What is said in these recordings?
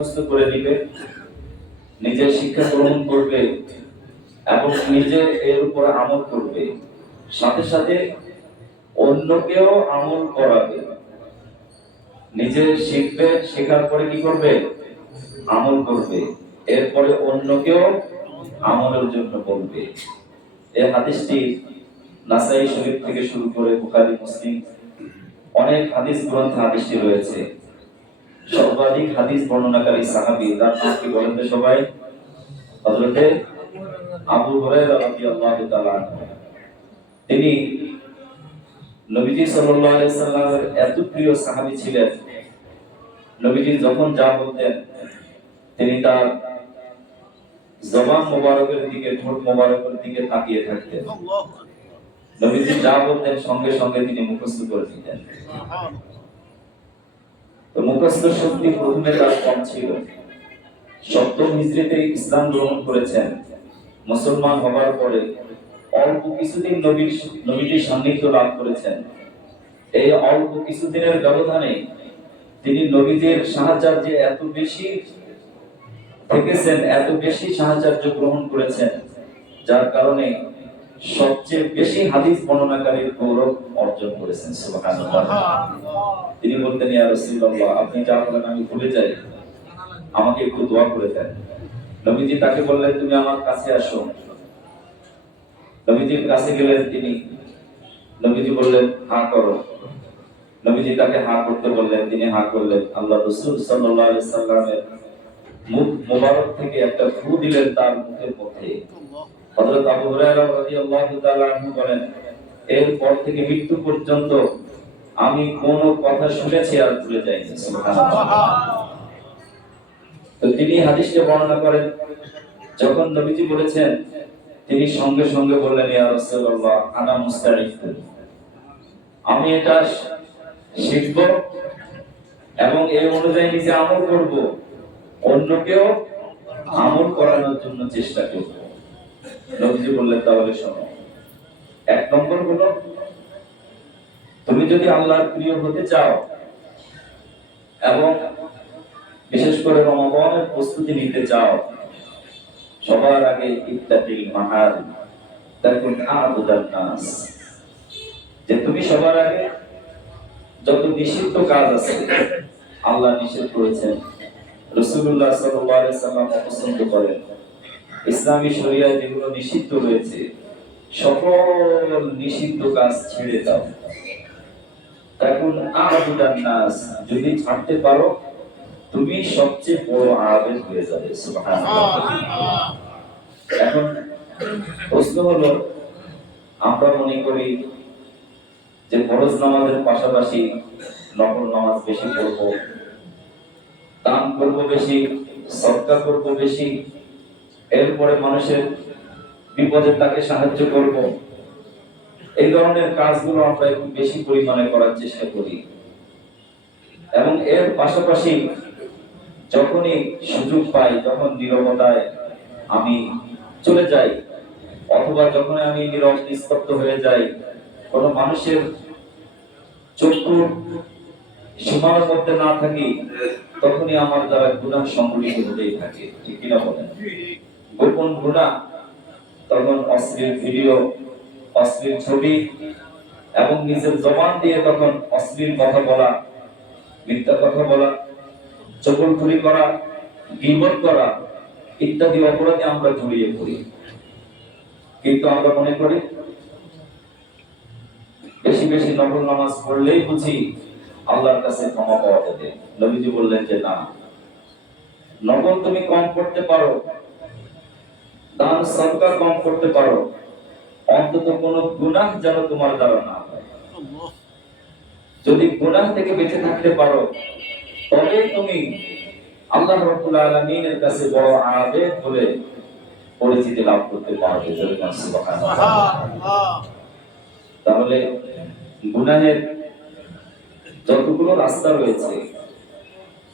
করে দিবে, নিজের শিক্ষা গ্রহণ করবে এবং নিজে এর উপর আমল করবে, সাথে সাথে অন্যকেও আমল করাবে। নিজে শিখবে, শেখার পরে কি করবে? আমল করবে, এরপরে অন্যকেও আমলের জন্য বলবে। এই হাদিসটি নাসাই শরীফ থেকে শুরু করে বুখারী, মুসলিম অনেক হাদিস গ্রন্থে হাদিসটি রয়েছে। সর্বাধিক হাদিস বর্ণনাকারী সাহাবী তার নাম কি বলেন তো সবাই? হযরতে আবু হুরায়রা রাদিয়াল্লাহু তাআলা। তিনি নবীজি সাল্লাল্লাহু আলাইহি সাল্লামের এত প্রিয় সাহাবী ছিলেন, নবীজি যখন যা বলতেন তিনি তার জবান মোবারকের দিকে, ঠোঁট মোবারকের দিকে তাকিয়ে থাকতেন। নবীজি যা বলতেন সঙ্গে সঙ্গে তিনি মুখস্থ করে দিতেন। তো মুখস্থ শক্তি প্রথমে তার কম ছিল। 7ম হিজরিতে ইসলাম গ্রহণ করেছেন। মুসলমান হবার পরে অল্প কিছুদিন নবীজির সান্নিধ্য লাভ করেছেন। এই অল্প কিছুদিনের ব্যবধানে তিনি নবীজির সাহায্যে এত বেশি থেকেছেন, এত বেশি সাহায্য গ্রহণ করেছেন, যার কারণে সবচেয়ে বেশি হাদিস বর্ণনাকারীর গৌরব অর্জন করেছেন। সুবহানাল্লাহ। তিনি বলতেন, ইয়া রাসূলুল্লাহ, আপনি যা বলেন আমি ভুলে যাই, আমাকে একটু দোয়া করে দেন। নবীজি তাকে বললেন, তুমি আমার কাছে আসো। নবীজির কাছে গেলেন তিনি। নবীজি বললেন, হা করো। নবীজি তাকে হা করতে বললেন, তিনি হা করলেন। আল্লাহ রাসূল সাল্লাল্লাহু আলাইহি সাল্লামের মুখ মোবারক থেকে একটা ফু দিলেন তার মুখের মধ্যে। হযরত আবু হুরায়রা রাদিয়াল্লাহু তাআলা আনহু বলেন, এরপর থেকে মৃত্যু পর্যন্ত আমি কোনো কথা শুনেছি আর ভুলে যাইনি। সুবহানাল্লাহ। তো তিনি হাদিসে বর্ণনা করেন, যখন নবীজি বলেছেন, তিনি সঙ্গে সঙ্গে বললেন, ইয়া রাসূলুল্লাহ আনা মুস্তাঈদ, আমি এটা শিখব এবং এই অনুযায়ী নিজে আমল করব, অন্যকেও আমল করানোর জন্য চেষ্টা করব। নবীজি বললেন, তাহলে শোনো, 1 নম্বর হলো, তুমি যদি আল্লাহর প্রিয় হতে চাও এবং বিশেষ করে রমাদানের প্রস্তুতি নিতে চাও, সবার আগে ইত্তাকিল মাহার তাকুন আবুদান নাস, যে তুমি সবার আগে যত নিষিদ্ধ কাজ আছে, আল্লাহ নিষেধ করেছেন, রাসূলুল্লাহ সাল্লাল্লাহু আলাইহি সাল্লাম অপছন্দ করেন, ইসলামী শরীয়তে যেগুলো নিষিদ্ধ রয়েছে, সকল নিষিদ্ধ কাজ ছেড়ে দাও। তাকুন আবুদান নাস, যদি ছাড়তে পারো তুমি সবচেয়ে বড় আবেদ হয়ে যাবে। সুবহানাল্লাহ। এখন প্রশ্ন হলো, আমরা মনে করি যে ফরজ নামাজের পাশাপাশি নফল নামাজ বেশি পড়ব, দান করব বেশি, সদকা করব বেশি, এরপরে মানুষের বিপদে তাকে সাহায্য করব, এই ধরনের কাজগুলো আমরা একটু বেশি পরিমাণে করার চেষ্টা করি। এবং এর পাশাপাশি যখনই সুযোগ পাই, যখন নীরবতায় আমি চলে যাই, অথবা যখন আমি নীরব নিস্তব্ধ হয়ে যাই, কোন মানুষের চক্ষু সীমার মধ্যে না থাকি, তখনই আমার দ্বারা গুনাহ সংঘটিত হতেই থাকে। ঠিক কিনা বলেন? গোপন গুনাহ, তখন অশ্লীল ভিডিও, অশ্লীল ছবি এবং নিজের জবান দিয়ে তখন অশ্লীল কথা বলা, মিথ্যা কথা বলা, চগলখুরি করা, গীবত করা ইত্যাদি অপরাধে আমরা জড়িয়ে পড়ি। কিন্তু আমরা মনে করি বেশি বেশি নফল নামাজ পড়লেই বুঝি আল্লাহর কাছে ক্ষমা পাওয়া যাবে। নবীজি বললেন যে না, নফল তুমি কম করতে পারো, দান সদকা কম করতে পারো, অন্তত কোনো গুনাহ যেন তোমার দ্বারা না হয়। যদি গুনাহ থেকে বেঁচে থাকতে পারো, তবে তুমি আল্লাহ রাব্বুল আলামিনের কাছে বড় আবেদ বলে পরিচিতি লাভ করতে পারবে। সুবহানাল্লাহ। তাহলে গুনাহের যতগুলো রাস্তা রয়েছে,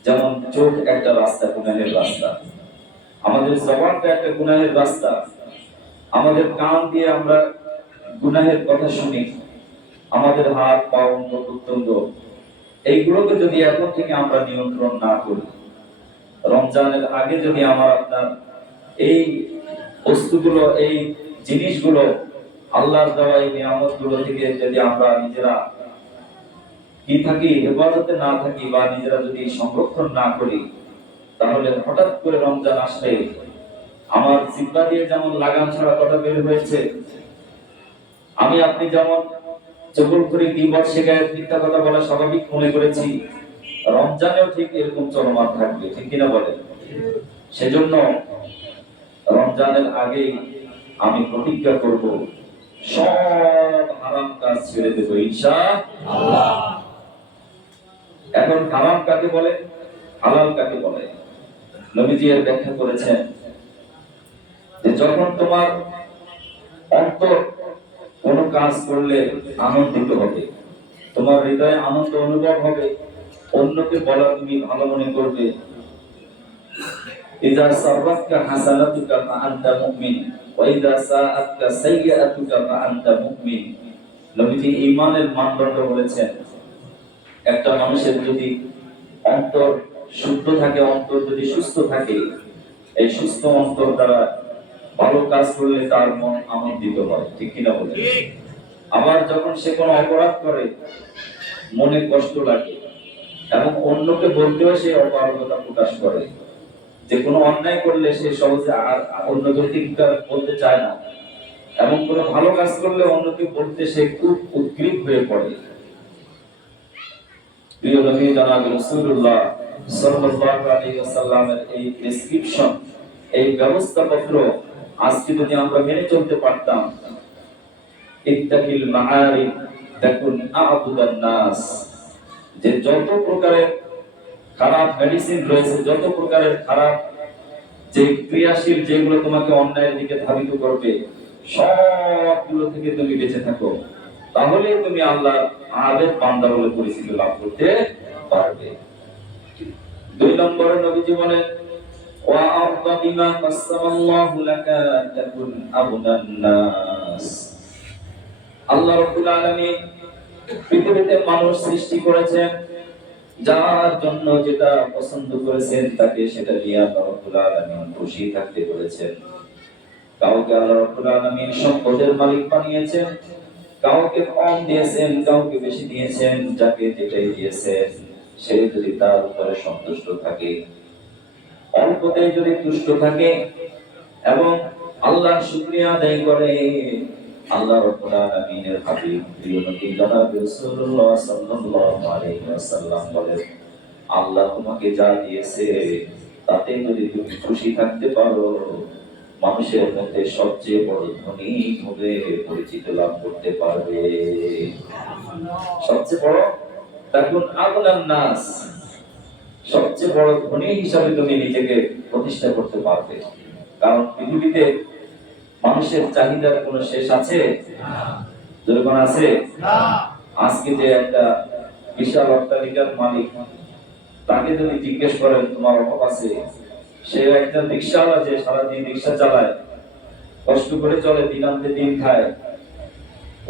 যেমন চোখ একটা রাস্তা, গুনাহের রাস্তা, আমাদের জবানটা একটা গুনাহের রাস্তা, আমাদের কান দিয়ে আমরা গুনাহের কথা শুনি, আমাদের হাত পা অঙ্গ প্রত্যঙ্গ, এইগুলোকে যদি এখন থেকে আমরা নিয়ন্ত্রণ না করি, রমজানের আগে যদি আমার আপনার এই বস্তুগুলো, এই জিনিসগুলো, আল্লাহর দেওয়া এই নিয়ামতগুলো থেকে যদি আমরা নিজেরা কি থাকি, হেফাজতে না থাকি, বা নিজেরা যদি সংরক্ষণ না করি, তাহলে হঠাৎ করে রমজান আসলে আমার জিহ্বা দিয়ে যেমন লাগাম ছাড়া কথা বের হয়েছে, আমি আপনি যেমন চগলখড়ি, গীবত, শিকায়েত, মিথ্যা কথা বলা স্বাভাবিক মনে করেছি, রমজানেও ঠিক এরকম চলমান থাকবে, ঠিক কিনা বলেন? সেজন্য রমজানের আগেই আমি প্রতিজ্ঞা করব, সব হারাম কাজ ছেড়ে দেব ইনশাআল্লাহ। এখন হারাম কাকে বলে, হালাল কাকে বলে? নবীজি এর ব্যাখ্যা করেছেন যে যখন তোমার অন্তর কোন কাজ করলে আনন্দিত হবে, তোমার হৃদয়ে আনন্দ অনুভব হবে, অন্যকে বলা তুমি ভালো মনে করবে। ইযা সাররাতকা হাসানাতুকা ফাআনতা মুমিন ওয়া ইযা সাআতকা সাইয়্যাতুকা ফাআনতা মুমিন। নবীজি ঈমানের মানদণ্ড বলেছেন, একটা মানুষের যদি অন্তর শুদ্ধ থাকে, অন্তর যদি সুস্থ থাকে, এই সুস্থ অন্তর দ্বারা ভালো কাজ করলে তার মন আনন্দিত হয়, ঠিক কিনা বলেন? আবার যখন সে কোনো অপরাধ করে মনে কষ্ট লাগে এবং অন্যকে বলতেও সে অপারগতা প্রকাশ করে, যে কোনো অন্যায় করলে সে সহজে আর অন্যকে ধিক্কার বলতে চায় না, এবং কোনো ভালো কাজ করলে অন্যকে বলতে সে খুব উদ্গ্রীব হয়ে পড়ে। প্রিয় নবী জনাব রাসূলুল্লাহ সাল্লাল্লাহু আলাইহি ওয়াসাল্লামের এই প্রেসক্রিপশন, এই ব্যবস্থাপত্র আজকে যদি আমরা মেনে চলতে পারতাম, ইত্তাকিল মাআরিফ তাকুন আ'বুদান নাস, যে যত প্রকারের খারাপ মেডিসিন রয়েছে, যত প্রকারের খারাপ যে ক্রিয়াশীল, যেগুলো তোমাকে অন্যায়ের দিকে ধাবিত করবে, সবগুলো থেকে তুমি বেঁচে থাকো, তাহলে তুমি আল্লাহর আবেদ বান্দা বলে পরিচিতি লাভ করতে পারবে। 2 নম্বরে নবীজি বলেন, ওয়া আরদা বিমা কাসসামাল্লাহু লাকা তাকুন আবুদান নাস। আল্লাহ রাব্বুল আলামিন পৃথিবীতে মানুষ সৃষ্টি করেছেন, যার জন্য যেটা পছন্দ করেছেন তাকে সেটা দিয়ে আল্লাহ রাব্বুল আলামিন খুশি থাকতে বলেছেন। কাউকে আল্লাহ রাব্বুল আলামিন সম্পদের মালিক বানিয়েছেন, কাউকে কম দিয়েছেন, কাউকে বেশি দিয়েছেন। যাকে যেটাই দিয়েছেন সে যদি তার উপরে সন্তুষ্ট থাকে, অল্পতে যদি তুষ্ট থাকে এবং আল্লাহর শুকরিয়া আদায় করে, আল্লাহ রাব্বুল আলামিনের হাবিব প্রিয় নবী জনাব রাসূলুল্লাহ সাল্লাল্লাহু আলাইহি ওয়াসাল্লাম বলেন, আল্লাহ তোমাকে যা দিয়েছে তাতে যদি তুমি খুশি থাকতে পারো, মানুষের মধ্যে সবচেয়ে বড় ধনী বলে পরিচিত লাভ করতে পারবে। সবচেয়ে বড় তাকুন আবুদান নাস, সবচেয়ে বড় ধনী হিসাবে তুমি নিজেকে প্রতিষ্ঠা করতে পারবে। কারণ পৃথিবীতে মানুষের চাহিদার কোনো শেষ আছে? যেরকম আছে না। আজকে যে একটা বিশাল অট্টালিকার মালিক, তাকে যদি জিজ্ঞেস করেন তোমার অভাব আছে, সে একজন রিকশাওয়ালা যে সারাদিন রিকশা চালায়, কষ্ট করে চলে, দিন আনতে দিন খায়,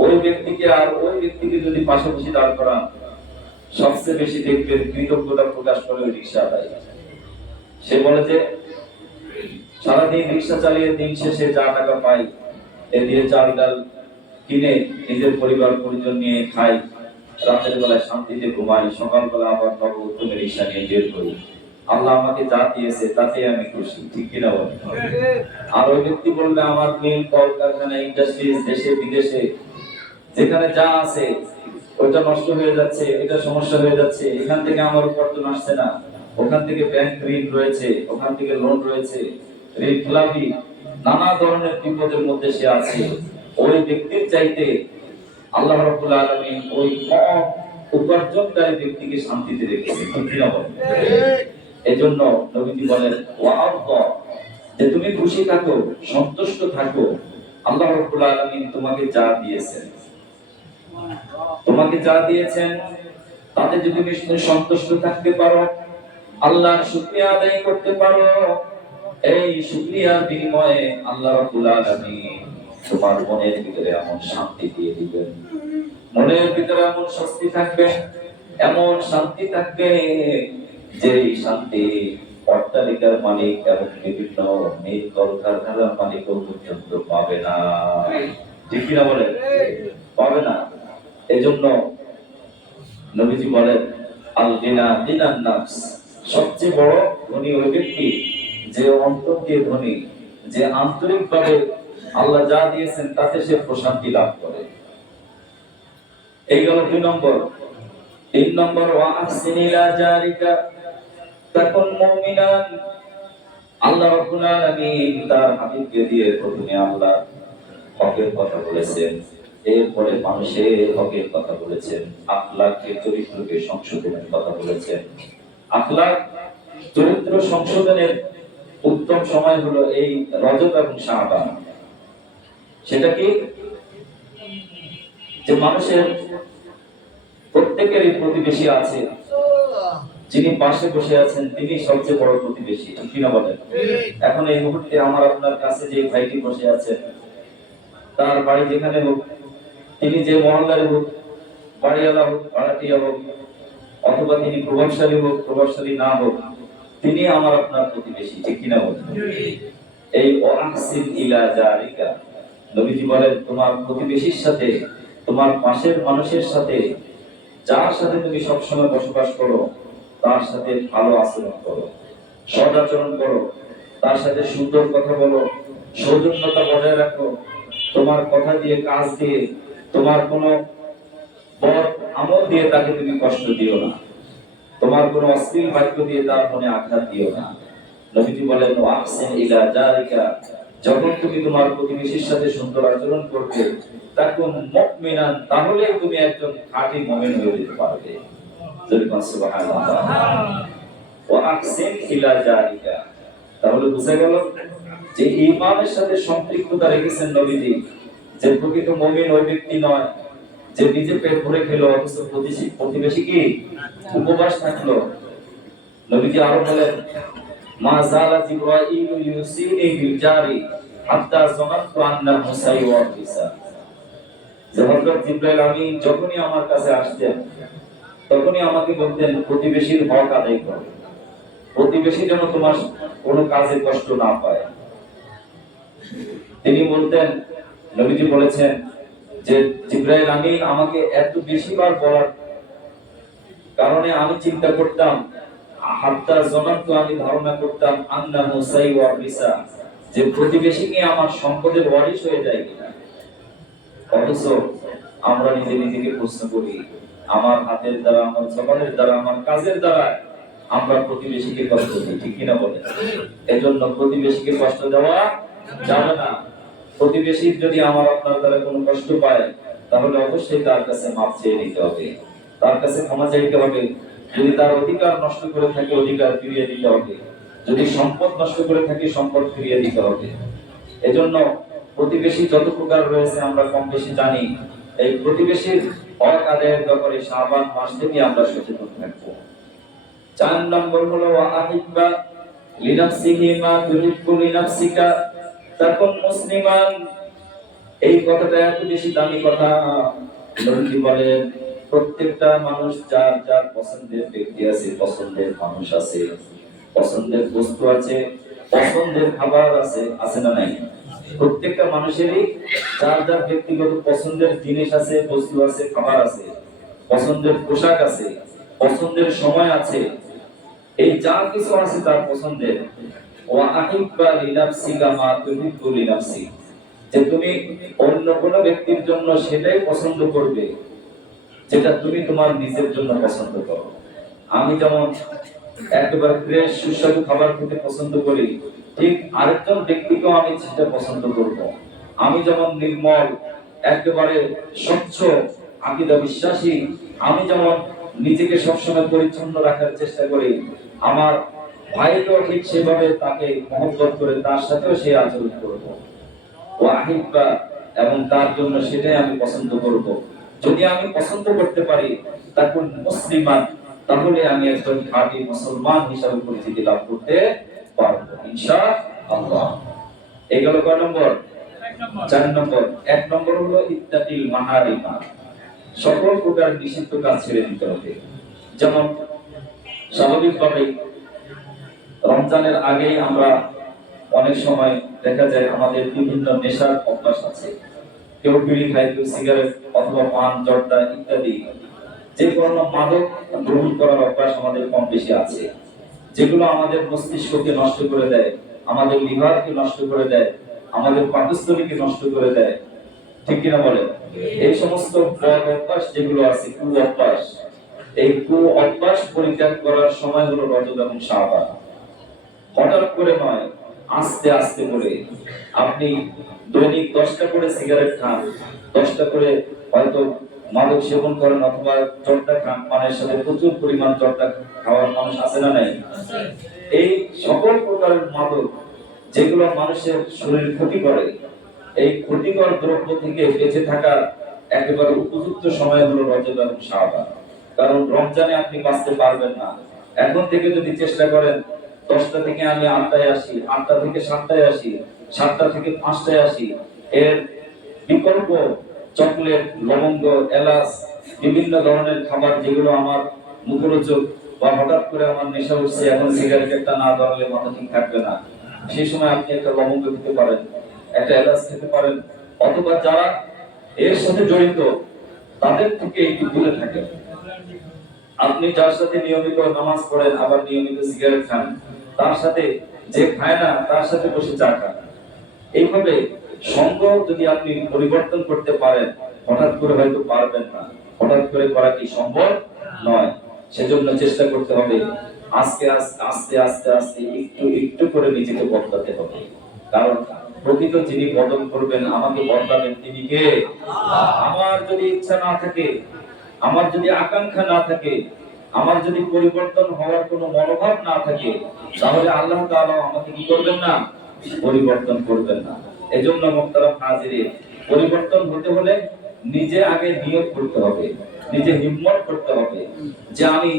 ওই ব্যক্তিকে আর ওই ব্যক্তিকে যদি পাশাপাশি দাঁড় করান, সবচেয়ে বেশি দেখবেন কৃতজ্ঞতা প্রকাশ করে ওই রিকশাওয়ালাই। সে বলে যে সারাদিন রিকশা চালিয়ে দিন শেষে যা টাকা পাই এ দিয়ে চাল ডাল কিনে নিজের পরিবার পরিজন নিয়ে খাই, রাতের বেলায় শান্তিতে ঘুমাই, সকালবেলা আবার নবউত্তমে রিকশা নিয়ে বের করি। আল্লাহ আমাকে যা দিয়েছে তাতে আমি খুশি, ঠিক কিনা বলেন? আর ওই ব্যক্তি বলবে আমার মিল, কলকারখানা, ইন্ডাস্ট্রিজ, দেশে বিদেশে যেখানে যা আছে ওইটা নষ্ট হয়ে যাচ্ছে, এটা সমস্যা হয়ে যাচ্ছে, এখান থেকে আমার উপার্জন আসছে না, ওখান থেকে ব্যাংক ঋণ রয়েছে, ওখান থেকে লোন রয়েছে, ঋণ খেলাপি, নানা ধরনের বিপদের মধ্যে সে আছে। ওই ব্যক্তির চাইতে আল্লাহ রাব্বুল আলামিন ওই কম উপার্জনকারী ব্যক্তিকে শান্তিতে রেখেছে, ঠিক না বলেন? এজন্য নবীজি বলেন, ওয়া আরদা, যে তুমি খুশি থাকো, সন্তুষ্ট থাকো, আল্লাহ রাব্বুল আলামিন তোমাকে যা দিয়েছেন, তোমাকে যা দিয়েছেন তাতে যদি তুমি সন্তুষ্ট থাকতে পারো, আল্লাহর শুকরিয়া আদায় করতে পারো, এই শুকরিয়ার বিনিময়ে আল্লাহ রাব্বুল আলামিন তোমার মনের ভিতরে এমন শান্তি দিয়ে দিবেন, মনের ভিতরে এমন স্বস্তি থাকবে, এমন শান্তি থাকবে, যে শান্তি অট্টালিকার মালিক এবং বিভিন্ন মিল কলকারখানার মালিকও পর্যন্ত পাবে না। ঠিক কিনা বলেন? পাবে না। এজন্য নবীজি বলেন আল গিনা গিনান নাফস, সবচেয়ে বড় ধনী ওই ব্যক্তি যে অন্তর দিয়ে ধনী, যে আন্তরিকভাবে আল্লাহ যা দিয়েছেন তাতে সে প্রশান্তি লাভ করে। এই গেল 2 নম্বর। 3 নম্বর ওয়া আহসিন ইলা জারিকা তাকুন মুমিনান। আল্লাহ রাব্বুল আলামিন তার হাবিবকে দিয়ে প্রথমে আল্লাহ হকের কথা বলেছেন, এরপরে মানুষের হকের কথা বলেছেন, আখলাককে চরিত্রকে সংশোধনের কথা বলেছেন। আখলাক চরিত্র সংশোধনের উত্তম সময় হলো এই রজব এবং শাবান। সেটা কি? যে মানুষের প্রত্যেকেরই প্রতিবেশী আছে, যিনি পাশে বসে আছেন তিনি সবচেয়ে বড় প্রতিবেশী। ঠিক কিনা বলেন? এখন এই মুহূর্তে আমার আপনার কাছে যে ভাইটি বসে আছেন, তার বাড়ি যেখানে হোক, তিনি যে মহল্লার হোক, বাড়িওয়ালা হোক, ভাড়াটিয়া হোক, অথবা তিনি প্রভাবশালী হোক, প্রভাবশালী না হোক, তিনি আমার আপনার প্রতিবেশী। ঠিক কিনা বলেন? এই ওয়াহসিন ইলা জারিকা, নবীজি বলেন তোমার প্রতিবেশীর সাথে, তোমার পাশের মানুষের সাথে, যার সাথে তুমি সবসময় বসবাস করো তার সাথে ভালো আচরণ করো, সদ আচরণ করো, তার সাথে সুন্দর কথা বলো, সৌজন্যতা বজায় রাখো। তোমার কথা দিয়ে, কাজ দিয়ে, তোমার কোনো বদ আমল দিয়ে তাকে তুমি কষ্ট দিও না, তোমার কোনো অশ্লীল বাক্য দিয়ে তার মনে আঘাত দিও না। নবীজি বলেন ওয়াহসিন ইলা জারিকা, যখন তুমি তোমার প্রতিবেশীর সাথে সুন্দর আচরণ করবে, তাকুন মুমিনান, তাহলে তুমি একজন খাঁটি মুমিন হয়ে যেতে পারবে। সুবহানাল্লাহ। ওয়াহসিন ইলা জারিকা, তাহলে বুঝা গেল যে ঈমানের সাথে সম্পৃক্ততা রেখেছেন নবীজি। যে প্রকৃত মুমিন ওই ব্যক্তি নয় যে নিজে পেট ভরে খেলো অথচ প্রতিবেশী কি উপবাস থাকলো। নবীজি আরো বলেন মা যালা জিবরাইল ইউসিনি বিল জারি হাত্তা যানাতু আন্নাহু সাইওয়াফিসা। যে হযরত জিবরাইল আমিন যখনই আমার কাছে আসতেন তখনই আমাকে বলতেন প্রতিবেশীর হক আদায় করো, প্রতিবেশী যেন তোমার কোনো কাজে কষ্ট না পায়। তিনি বলতেন, নবীজি বলেছেন যে জিবরাইল আমিন আমাকে এত বেশিবার বলার কারণে আমি চিন্তা করতাম, হাত্তা যানাতু, আমি ধারণা করতাম আন্নাহু সাইওয়াফিসা, যে প্রতিবেশী কি আমার সম্পদের ওয়ারিশ হয়ে যায় কিনা। অথচ আমরা নিজেকে প্রশ্ন করি, আমার হাতের দ্বারা, আমার জবানের দ্বারা, আমার কাজের দ্বারা আমরা প্রতিবেশীকে কষ্ট দিই। ঠিক কিনা বলেন? এজন্য প্রতিবেশীকে কষ্ট দেওয়া যাবে না। প্রতিবেশী যদি আমার আপনার দ্বারা কোনো কষ্ট পায় তাহলে অবশ্যই তার কাছে মাপ চেয়ে নিতে হবে, তার কাছে ক্ষমা চাইতে হবে। যদি তার অধিকার নষ্ট করে থাকে অধিকার ফিরিয়ে দিতে হবে, যদি সম্পদ নষ্ট করে থাকে সম্পদ ফিরিয়ে দিতে হবে। এজন্য প্রতিবেশী যত প্রকার রয়েছে আমরা কম বেশি জানি। এই প্রতিবেশীর হক আদায়ের ব্যাপারে শাবান মাস থেকে আমরা সচেতন থাকবো। 4 নম্বর হলো ওয়াহিব্বা লিনাফসিহি মা তুহিব্বু লিনাফসিকা তাকুন মুসলিমান। এই কথাটা এত বেশি দামি কথা। নবীজি বলেন প্রত্যেকটা মানুষ যার যার পছন্দের ব্যক্তি আছে, পছন্দের মানুষ আছে, পছন্দের বস্তু আছে, পছন্দের খাবার আছে, আছে না নাই? প্রত্যেকটা মানুষেরই যার যার ব্যক্তিগত পছন্দের জিনিস আছে, বস্তু আছে, খাবার আছে, পছন্দের পোশাক আছে, পছন্দের সময় আছে। এই যা কিছু আছে তার পছন্দের। ওয়া আহিব্বা লিনাফসিকা মা তুহিব্বু লিনাফসি, যে তুমি অন্য কোন ব্যক্তির জন্য সেটাই পছন্দ করবে যেটা তুমি তোমার নিজের জন্য পছন্দ করো। আমি যেমন একেবারে ফ্রেশ সুস্বাদু খাবার খেতে পছন্দ করি, ঠিক আরেকজন ব্যক্তিকেও আমি সেটা পছন্দ করব। আমি যেমন নির্মল, একেবারে স্বচ্ছ আকীদা বিশ্বাসী, আমি যেমন নিজেকে সবসময় পরিচ্ছন্ন রাখার চেষ্টা করি, আমার ভাইকেও ঠিক সেভাবে তাকে মহব্বত করে তার সাথেও সেই আচরণ করব। ওয়াহিব্বা, এবং তার জন্য সেটাই আমি পছন্দ করব। যদি আমি পছন্দ করতে পারি তাকুন মুসলিমান, তাহলে আমি একজন খাঁটি মুসলমান হিসেবে পরিচিতি লাভ করতে পারবো ইনশাআল্লাহ। এই গেল কয় নম্বর? 4 নম্বর। 1 নম্বর হলো ইত্তাকিল মাহারিমা, সকল প্রকার নিষিদ্ধ কাজ ছেড়ে দিতে হবে। যেমন স্বাভাবিকভাবে রমজানের আগেই আমরা অনেক সময় দেখা যায় আমাদের বিভিন্ন নেশার অভ্যাস আছে। কেউ বিড়ি খায়, কেউ সিগারেট অথবা পান, জর্দা ইত্যাদি যে কোনো মাদক গ্রহণ করার অভ্যাস আমাদের কম বেশি আছে, যেগুলো আমাদের মস্তিষ্ককে নষ্ট করে দেয়, আমাদের লিভারকে নষ্ট করে দেয়, আমাদের পাকস্থলীকে নষ্ট করে দেয়। ঠিক কিনা বলে? এই সমস্ত বদ অভ্যাস যেগুলো আছে, কু অভ্যাস, এই কু অভ্যাস পরিত্যাগ করার সময় হলো রজব এবং শাবান। হঠাৎ করে নয়, আস্তে আস্তে করে। আপনি দৈনিক 10টা করে সিগারেট খান, 10টা করে হয়তো মাদক সেবন করেন অথবা জর্দা খান, পানের সাথে প্রচুর পরিমাণ জর্দা খাওয়ার মানুষ আছে না নাই? এই সকল প্রকারের মাদক যেগুলো মানুষের শরীর ক্ষতি করে, এই ক্ষতিকর দ্রব্য থেকে বেঁচে থাকার একেবারে উপযুক্ত সময় হলো রজব এবং শাবান। কারণ রমজানে আপনি বাঁচতে পারবেন না। এখন থেকে যদি চেষ্টা করেন 10টা থেকে আমি 8টায় আসি, 8টা থেকে 7টায় আসি, 7টা থেকে 5টায় আসি, এর বিকল্প চকলেট, লবঙ্গ, এলাচ, বিভিন্ন ধরনের খাবার যেগুলো আমার মুখরোচক, বা হঠাৎ করে আমার নেশা উঠছে, এখন সিগারেট একটা না ধরলে মাথা ঠিক থাকবে না, সেই সময় আপনি একটা লবঙ্গ খেতে পারেন, একটা এলাচ খেতে পারেন, অথবা যারা এর সাথে জড়িত তাদের থেকে একটু দূরে থাকেন। আপনি যার সাথে নিয়মিত নামাজ পড়েন আবার নিয়মিত সিগারেট খান, তার সাথে যে খায় না তার সাথে বসে চা খান। এইভাবে সঙ্গ যদি আপনি পরিবর্তন করতে পারেন, হঠাৎ করে হয়তো পারবেন না, হঠাৎ করে করা কি সম্ভব নয়। সেজন্য চেষ্টা করতে হবে আজকে আস্তে আস্তে আস্তে একটু একটু করে নিজেকে বদলাতে হবে। কারণ প্রকৃত যিনি বদল করবেন, আমাকে বদলাবেন তিনি কে? আমার যদি ইচ্ছা না থাকে, আমার যদি আকাঙ্ক্ষা না থাকে, আমার যদি পরিবর্তন হওয়ার কোনো মনোভাব না থাকে, তাহলে আল্লাহ তাআলা আমাকে কি করবেন না? পরিবর্তন করবেন না। এজন্য মুহতারাম হাজিরিন, পরিবর্তন হতে হলে নিজে আগে নিয়ত করতে হবে, নিজে হিম্মত করতে হবে যে আমি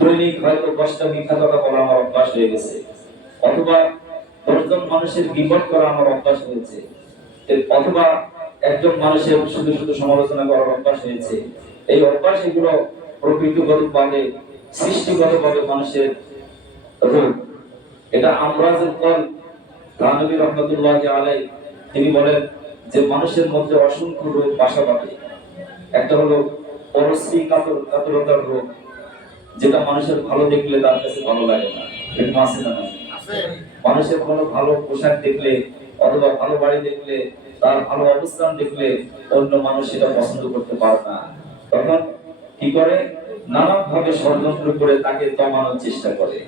দৈনিক হয়তো 10টা মিথ্যা কথা বলা আমার অভ্যাস হয়ে গেছে, অথবা 10জন মানুষের গীবত করা আমার অভ্যাস হয়েছে, অথবা একজন মানুষের শুধু শুধু সমালোচনা করার অভ্যাস হয়েছে। এই অভ্যাস এগুলো প্রকৃতিগতভাবে সৃষ্টিগতভাবে মানুষের রোগ। এটা আমরাজুল কলব, থানবী রাহমাতুল্লাহি আলাইহি তিনি বলেন যে মানুষের মধ্যে অসংখ্য রোগ বাসা বাঁধে। একটা হলো পরশ্রী কাতরতার রোগ, যেটা মানুষের ভালো দেখলে তার কাছে ভালো লাগে না। এরকম আছে না? মানুষের কোনো ভালো পোশাক দেখলে অথবা ভালো বাড়ি দেখলে, তার ভালো অবস্থান দেখলে অন্য মানুষ সেটা পছন্দ করতে পারে না। তখন কি করে? নানান ভাবে ষড়যন্ত্র করে তাকে দমানোর চেষ্টা করে।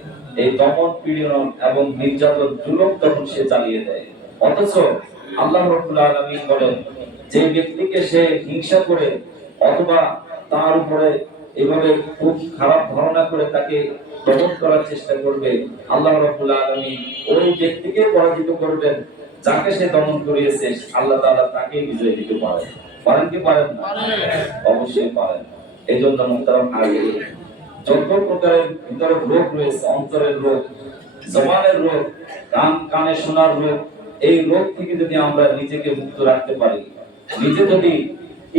এই দমন, পীড়ন এবং নির্যাতন, জুলুম তখন সে চালিয়ে দেয়। অথচ আল্লাহ রাব্বুল আলামিন বলেন, যে ব্যক্তিকে সে হিংসা করে অথবা তার উপরে এভাবে খুব খারাপ ধারণা করে তাকে দমন করার চেষ্টা করবে, আল্লাহ রাব্বুল আলামিন ওই ব্যক্তিকে পরাজিত করবেন যাকে সে দমন করিয়েছে। আল্লাহ তাআলা তাকে বিজয় দিতে পারেন। পারেন কি পারেন না? অবশ্যই পারেন। এইজন্য মুহতারাম হাজিরিন, যত প্রকারের ভিতরে রোগ রয়েছে, অন্তরের রোগ, জবানের রোগ, কানে শোনার রোগ, এই রোগ থেকে যদি আমরা নিজেকে মুক্ত রাখতে পারি, নিজে যদি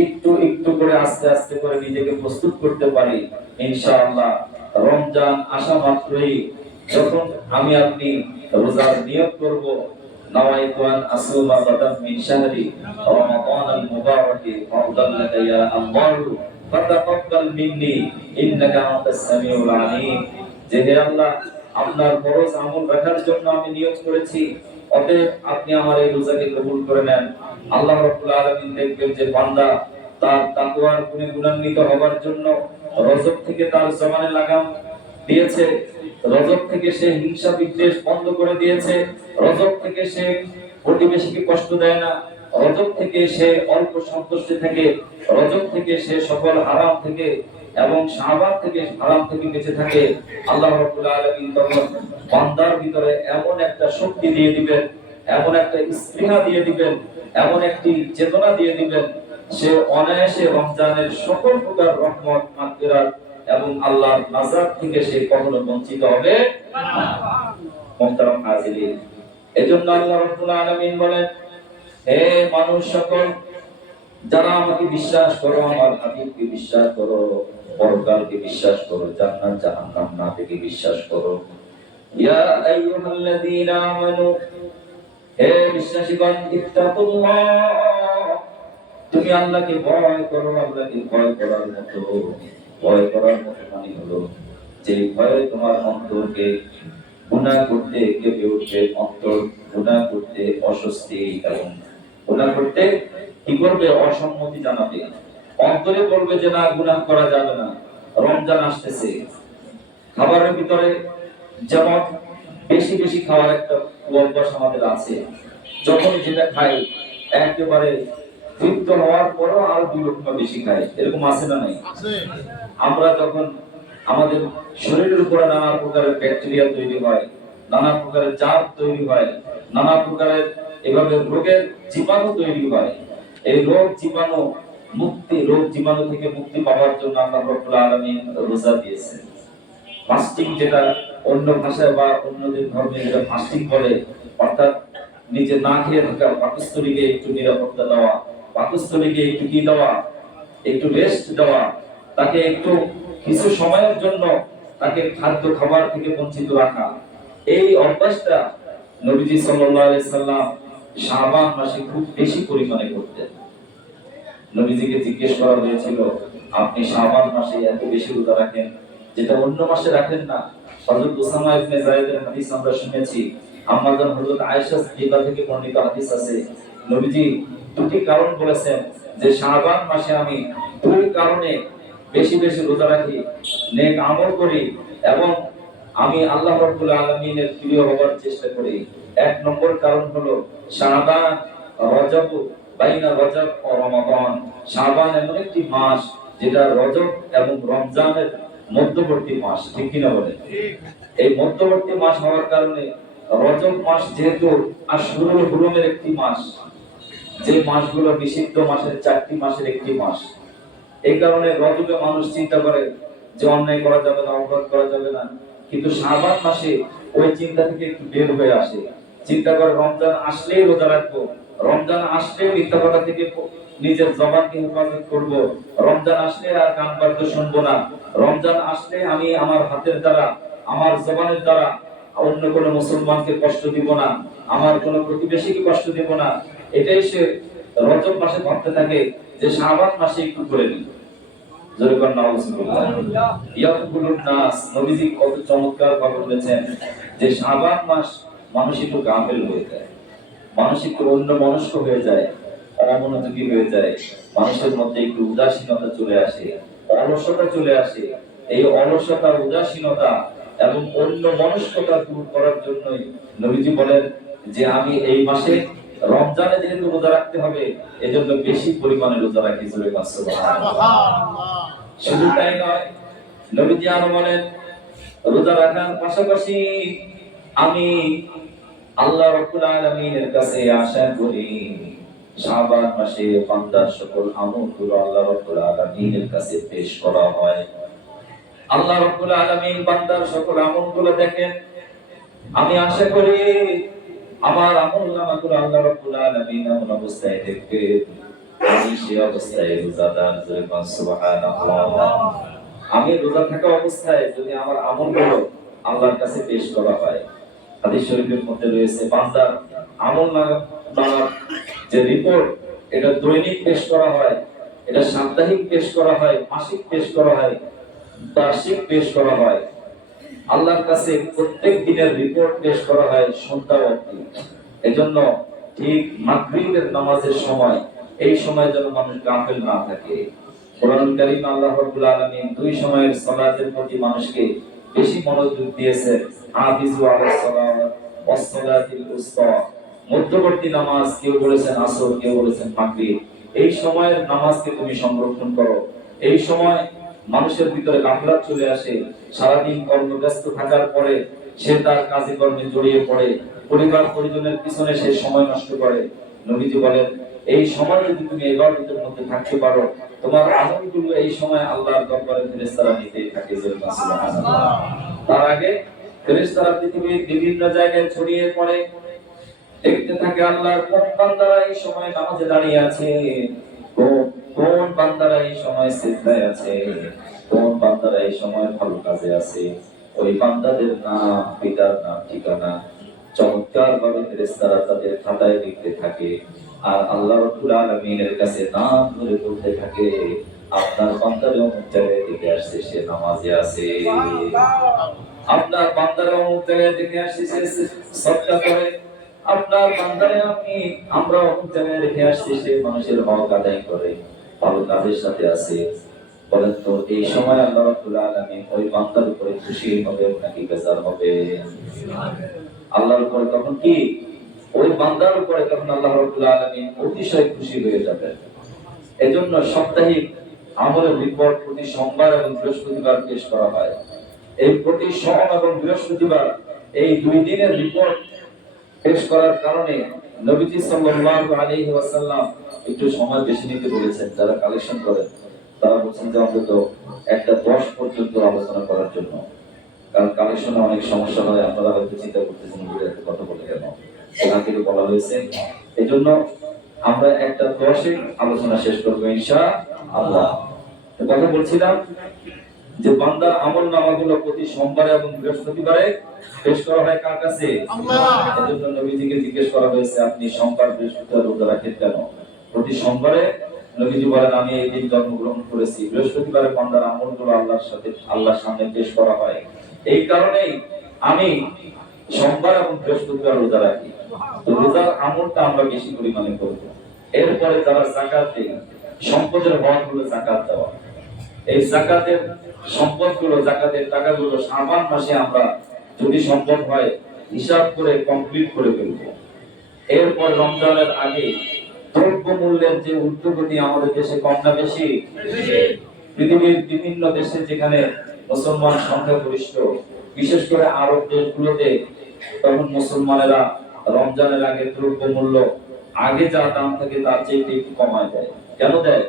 একটু একটু করে আস্তে আস্তে করে নিজেকে প্রস্তুত করতে পারি, ইনশাআল্লাহ রমজান আসা মাত্রই যখন আমি আপনি রোজার নিয়ত করব, নাওয়াইতু আন আসুমা গাদাম মিন শাহরি রমাদানাল মুবারাকি ফারদান লাকা ইয়া আল্লাহ ফাতাকাব্বাল মিন্নি ইন্নাকা আনতাস সামিউল আলিম। যে হে আল্লাহ, আপনার ফরজ আমল রাখার জন্য আমি নিয়ত করেছি, অতএব আপনি আমার এই রোজাকে কবুল করে নেন। আল্লাহ রাব্বুল আলামিন দেখবেন যে বান্দা তার তাকওয়ার গুণে গুণান্বিত হবার জন্য রজব থেকে তার জবানে লাগাম দিয়েছে, রজব থেকে সে হিংসা বিদ্বেষ বন্ধ করে দিয়েছে, রজব থেকে সে প্রতিবেশীকে কষ্ট দেয় না, রজব থেকে সে অল্প সন্তুষ্টি থেকে, রজব থেকে সে সকল হারাম থেকে এবং শাবান থেকে হারাম থেকে বেঁচে থাকে। আল্লাহ রাব্বুল আলামিন তখন বান্দার ভিতরে এমন একটা শক্তি দিয়ে দিবেন, এমন একটা স্পৃহা দিয়ে দিবেন, এমন একটি চেতনা দিয়ে দিবেন, সে অনায়াসে রমজানের সকল প্রকার রহমত, মাগফিরাত এবং আল্লাহর নাজাত থেকে সে কখনো বঞ্চিত হবে না। মুহতারাম হাজিরিন, এজন্য আল্লাহ রাব্বুল আলামিন বলেন, হে মানুষ সকল, যারা আমাকে বিশ্বাস করো, আমার হাবিবকে বিশ্বাস করো, পরকালকে বিশ্বাস করো, জান্নাত জাহান্নাম না থেকে বিশ্বাস করো, ইয়া আইয়ুহাল্লাযীনা আমানু, হে বিশ্বাসীগণ, ইত্তাকুল্লাহ, তুমি আল্লাহকে ভয় করো। আল্লাহকে ভয় করার মতো, ভয় করার মতো মানে হলো যে ভয়ে তোমার অন্তরকে গুনাহ করতে কেঁপে উঠবে, অন্তর গুনাহ করতে অস্বস্তি এবং গুনাহ করতে কি করবে, অসম্মতি জানাবে, অন্তরে বলবে যে না, গুনাহ করা যাবে না। রমজান আসতেছে, খাবারের ভিতরে যেমন বেশি বেশি খাওয়ার একটা অভ্যাস আমাদের আছে। যখন যেটা খাই একেবারে তৃপ্ত হওয়ার পরও আরো 2 রকম বেশি খাই, এরকম আছে না নাই? আমরা যখন আমাদের শরীরের উপরে নানা প্রকারের ব্যাকটেরিয়া তৈরি হয়, নানা প্রকারের জার তৈরি হয়, নানা প্রকারের এভাবে রোগের জীবাণু তৈরি হয়। এই রোগ জীবাণু থেকে মুক্তি পাওয়ার জন্য আল্লাহ রাব্বুল আলামিন রোজা দিয়েছেন। ফাস্টিং, যেটা অন্য ভাষায় বা অন্যদের ধর্মে যেটা ফাস্টিং বলে, অর্থাৎ নিজে না খেয়ে থাকা, পাকস্থলীকে একটু নিরাপত্তা দেওয়া, পাকস্থলীকে একটু কি দেওয়া, একটু রেস্ট দেওয়া, তাকে একটু কিছু সময়ের জন্য তাকে খাদ্য খাবার থেকে বঞ্চিত রাখা। এই অভ্যাসটা নবীজি সাল্লাল্লাহু আলাইহি সাল্লাম শাবান মাসে খুব বেশি পরিমাণে করতেন। নবীজিকে জিজ্ঞেস করা হয়েছিল, আপনি শাবান মাসে এত বেশি রোজা রাখেন, যেটা অন্য মাসে রাখেন না। হযরত উসামা ইবনে যায়েদের হাদিস আমরা শুনেছি, আম্মাজান হযরত আয়েশা সিদ্দিকা থেকে বর্ণিত হাদিস আছে, নবীজি দুটি কারণ বলেছেন যে শাবান মাসে আমি 2 কারণে বেশি বেশি রোজা রাখি, নেক আমল করি এবং আমি আল্লাহ রাব্বুল আলামিনের প্রিয় হবার চেষ্টা করি। 1 নম্বর কারণ হলো শাবান, রজব, বাইনা রজব ও রমাদান। শাবান এমন একটি মাস যেটা রজব এবং রমজানের মধ্যবর্তী মাস, ঠিক কিনা বলে? এই মধ্যবর্তী মাস হওয়ার কারণে রজব মাস যেহেতু আশহুরুল হুরুমের একটি মাস, যে মাসগুলো নিষিদ্ধ মাসের 4টি মাসের একটি মাস, এই কারণে রজবে মানুষ চিন্তা করে যে অন্যায় করা যাবে না, অপরাধ করা যাবে না, কিন্তু শাবান মাসে ওই চিন্তা থেকে একটু বের হয়ে আসে, চিন্তা করে রমজান আসলেই রোজা রাখবো, রমজান আসলে মিথ্যা কথা থেকে নিজের জবানকে হেফাজত করব, রমজান আসলে আর কান বাদ্য শুনবো না, রমজান আসলে আমি আমার হাতের দ্বারা, আমার জবানের দ্বারা অন্য কোনো মুসলমানকে কষ্ট দিব না, আমার কোনো প্রতিবেশীকে কষ্ট দিব না। এটাই সে রজব মাসে ভাবতে থাকে যে শাবান মাসে একটু করে নিই। জোরে নাউজুবিল্লাহ। ইয়াকুলুন নাস, নবীজি কত চমৎকার কথা বলেছেন যে শাবান মাস মানুষ একটু গাফেল হয়ে যায়, মানুষ একটু অন্যমনস্ক হয়ে যায়, অমনোযোগী হয়ে যায়, মানুষের মধ্যে একটু উদাসীনতা চলে আসে, অলসতা চলে আসে। এই অলসতা, উদাসীনতা এবং অন্যমনস্কতা দূর করার জন্যই নবীজি বলেন যে আমি এই মাসে রমজানে যেহেতু রোজা রাখতে হবে, এজন্য বেশি পরিমাণে রোজা রাখি। সুবহানাল্লাহ। শুধু তাই নয়, নবীজি আরো বলেন রোজা রাখার পাশাপাশি আমি আল্লাহ রাব্বুল আলামিনের কাছে আশা করি শাবান মাসে বান্দার সকল আমলগুলো আল্লাহ রাব্বুল আলামিনের কাছে পেশ করা হয়। আল্লাহ রাব্বুল আলামিন বান্দার সকল আমলগুলো দেখেন। আমি আশা করি আমার আমলনামাগুলো আল্লাহ রাব্বুল আলামিন এমন অবস্থায় দেখবে, আমি সেই অবস্থায় রোজাদার। সুবহানাল্লাহ। আমি রোজা থাকা অবস্থায় যদি আমার আমলগুলো আল্লাহর কাছে পেশ করা হয়, হাদিস শরীফের মধ্যে রয়েছে বান্দার আমলনামার যে রিপোর্ট, এটা দৈনিক পেশ করা হয়, এটা সাপ্তাহিক পেশ করা হয়, মাসিক পেশ করা হয়, বার্ষিক পেশ করা হয়। আল্লাহর কাছে প্রত্যেক দিনের রিপোর্ট পেশ করা হয় সন্ধ্যা অবধি। এজন্য ঠিক মাগরিবের নামাজের সময়, এই সময় যেন মানুষ গাফেল না থাকে। কোরআন কারীম আল্লাহ রাব্বুল আলামিন 2 সময়ের সালাতের প্রতি মানুষকে বেশি মনোযোগ দিয়েছে। হাফিজু আলাস সালাত ওয়াস সালাতিল উসতা, মধ্যবর্তী নামাজ, কেউ বলেছেন আসর, কেউ বলেছেন মাগরিব। এই সময়ের নামাজকে তুমি সংরক্ষণ করো। এই সময় মানুষের ভিতরে গাফলাত চলে আসে, সারাদিন কর্মব্যস্ত থাকার পরে সে তার কাজে কর্মে জড়িয়ে পড়ে, পরিবার পরিজনের পিছনে সে সময় নষ্ট করে। নবীজি বলেন এই সময় যদি তুমি ইবাদতের মধ্যে থাকতে পারো, তোমার আমলগুলো এই সময় আল্লাহর দরবারে ফেরেশতারা নিতেই থাকে। সুবহানাল্লাহ। তার আগে ফেরেশতারা পৃথিবীর বিভিন্ন জায়গায় ছড়িয়ে পড়ে, দেখতে থাকে আল্লাহর কোন বান্দারা এই সময় নামাজে দাঁড়িয়ে আছে, কোন বান্দারা এই সময় সিজদায় আছে, কোন বান্দারা এই সময় ভালো কাজে আছে, ওই বান্দাদের নাম, পিতার নাম, ঠিকানা চমৎকার ভাবে ফেরেশতারা তাদের খাতায় লিখতে থাকে, আর আল্লাহ রাব্বুল আলামিনের কাছে নাম ধরে বলতে থাকে, আপনার বান্দারে অমুক জায়গায় থেকে আসছে, সে নামাজে আছে। আপনার বান্দারে অমুক জায়গায় থেকে আসছে, সে সদকা করে। আপনার বান্দারে আমরা অমুক জায়গায় রেখে আসছি, সে মানুষের হক আদায় করে, ভালো কাজের সাথে আছে। বলেন তো এই সময় আল্লাহ রাব্বুল আলামিন ওই বান্দার উপরে খুশি হবে নাকি বেজার হবে? আল্লাহর উপরে তখন কি, ওই বান্দার উপরে তখন আল্লাহ রাব্বুল আলামিন অতিশয় খুশি হয়ে যাবেন। এজন্য সাপ্তাহিক আমলের রিপোর্ট প্রতি সোমবার এবং বৃহস্পতিবার পেশ করা হয়। এই প্রতি সোম এবং বৃহস্পতিবার এই দুই দিনের রিপোর্ট পেশ করার কারণে নবীজি সাল্লাল্লাহু আলাইহি ওয়াসাল্লাম একটু সময় বেশি নিতে বলেছেন। যারা কালেকশন করেন তারা বলছেন যে অন্তত একটা 10 পর্যন্ত আলোচনা করার জন্য, কারণ কালেকশনে অনেক সমস্যা হয়। আপনারা হয়তো চিন্তা করতেছেন যে এত কথা বলে কেন, সেখান থেকে বলা হয়েছে। এজন্য আমরা একটা 10-এ আলোচনা শেষ করবো ইনশাআল্লাহ। কথা বলছিলাম যে বান্দার আমল নামাগুলো প্রতি সোমবারে এবং বৃহস্পতিবারে পেশ করা হয় কার কাছে? আল্লাহ। এজন্য নবীজিকে জিজ্ঞেস করা হয়েছে, আপনি সোমবার বৃহস্পতিবার রোজা রাখেন কেন? প্রতি সোমবারে নবীজি বলেন, আমি এই দিন জন্মগ্রহণ করেছি। বৃহস্পতিবারে বান্দার আমলগুলো আল্লাহর সামনে পেশ করা হয়। এই কারণেই আমি সোমবার এবং বৃহস্পতিবার রোজা রাখি। তো রোজার আমলটা আমরা বেশি পরিমাণে করব। এরপরে যারা যাকাত দেয়, সম্পদের হকগুলো যাকাত দেওয়া, এই যাকাতের সম্পদগুলো, যাকাতের টাকাগুলো শাবান মাসে আমরা যদি সম্পদ হয় হিসাব করে কমপ্লিট করে ফেলব। এরপর রমজানের আগে দ্রব্য মূল্যের যে ঊর্ধ্বগতি আমাদের দেশে কম না বেশি? পৃথিবীর বিভিন্ন দেশে যেখানে মুসলমান সংখ্যাগরিষ্ঠ, বিশেষ করে আরব দেশগুলোতে, তখন মুসলমানেরা রমজানের আগে দ্রব্য মূল্য আগে যা দাম থাকে তার চেয়ে একটু কমায় দেয়। কেন দেয়?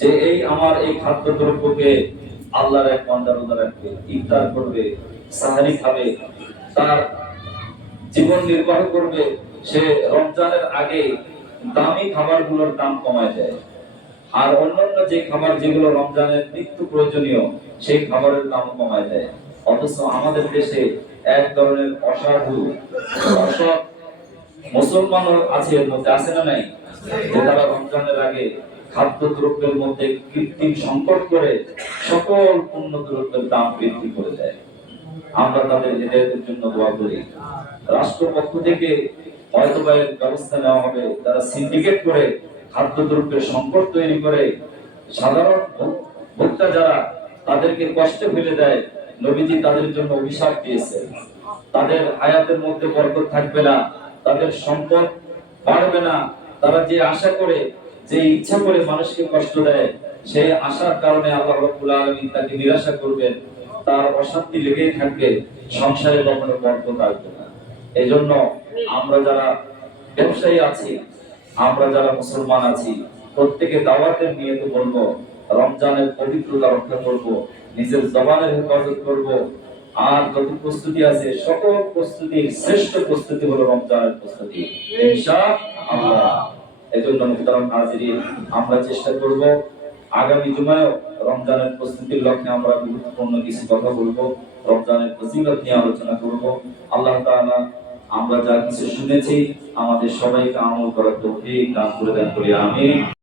যে এই আমার এই খাদ্য দ্রব্যকে আল্লাহর এক বান্দা রোজা রাখবে, ইফতার করবে, সাহারি খাবে, তার জীবন নির্বাহ করবে, সে রমজানের আগে দামি খাবারগুলোর দাম কমায় দেয়। আর অন্যান্য যে খাবার যেগুলো রমজানের নিত্য প্রয়োজনীয়, সেই খাবারের দাম কমায় দেয়। অথচ আমাদের দেশে এক ধরনের অসাধু অসৎ মুসলমানও আছে, এর মধ্যে আছে না নাই, যে তারা রমজানের আগে খাদ্য দ্রব্যের মধ্যে কৃত্রিম সংকট করে সকল পণ্য দ্রব্যের দাম বৃদ্ধি করে দেয়। আমরা তাদের হেদায়েতের জন্য দোয়া করি। রাষ্ট্র পক্ষ থেকে হয়তো এর ব্যবস্থা নেওয়া হবে। তারা সিন্ডিকেট করে খাদ্য দ্রব্যের সংকট তৈরি করে সাধারণ ভোক্তা যারা, তাদেরকে কষ্টে ফেলে দেয়। নবীজি তাদের জন্য অভিশাপ দিয়েছে, তাদের হায়াতের মধ্যে বরকত থাকবে না, তাদের সম্পদ বাড়বে না। তারা যে আশা করে, যে ইচ্ছা করে মানুষকে কষ্ট দেয়, সেই আশার কারণে আল্লাহ রাব্বুল আলামিন তাকে নিরাশা করবেন, তার অশান্তি লেগেই থাকবে, সংসারে কখনো বরকত আসবে না। এজন্য আমরা যারা ব্যবসায়ী আছি, আমরা যারা মুসলমান আছি, প্রত্যেকে দাওয়াতের নিয়তে বলবো, রমজানের পবিত্রতা রক্ষা করব, নিজের জবানের হেফাজত করব। আর যত প্রস্তুতি আছে, সকল প্রস্তুতির শ্রেষ্ঠ প্রস্তুতি হলো রমজানের প্রস্তুতি ইনশাআল্লাহ। এজন্য মুহতারাম হাজিরিন, আমরা চেষ্টা করব আগামী জুমায়ও রমজানের প্রস্তুতির লক্ষ্যে আমরা গুরুত্বপূর্ণ কিছু কথা বলবো, রমজানের ফজিলত নিয়ে আলোচনা করব। আল্লাহ তাআলা আমরা যা কিছু শুনেছি আমাদের সবাইকে আমল করার তৌফিক দান করে দেন, বলি আমিন।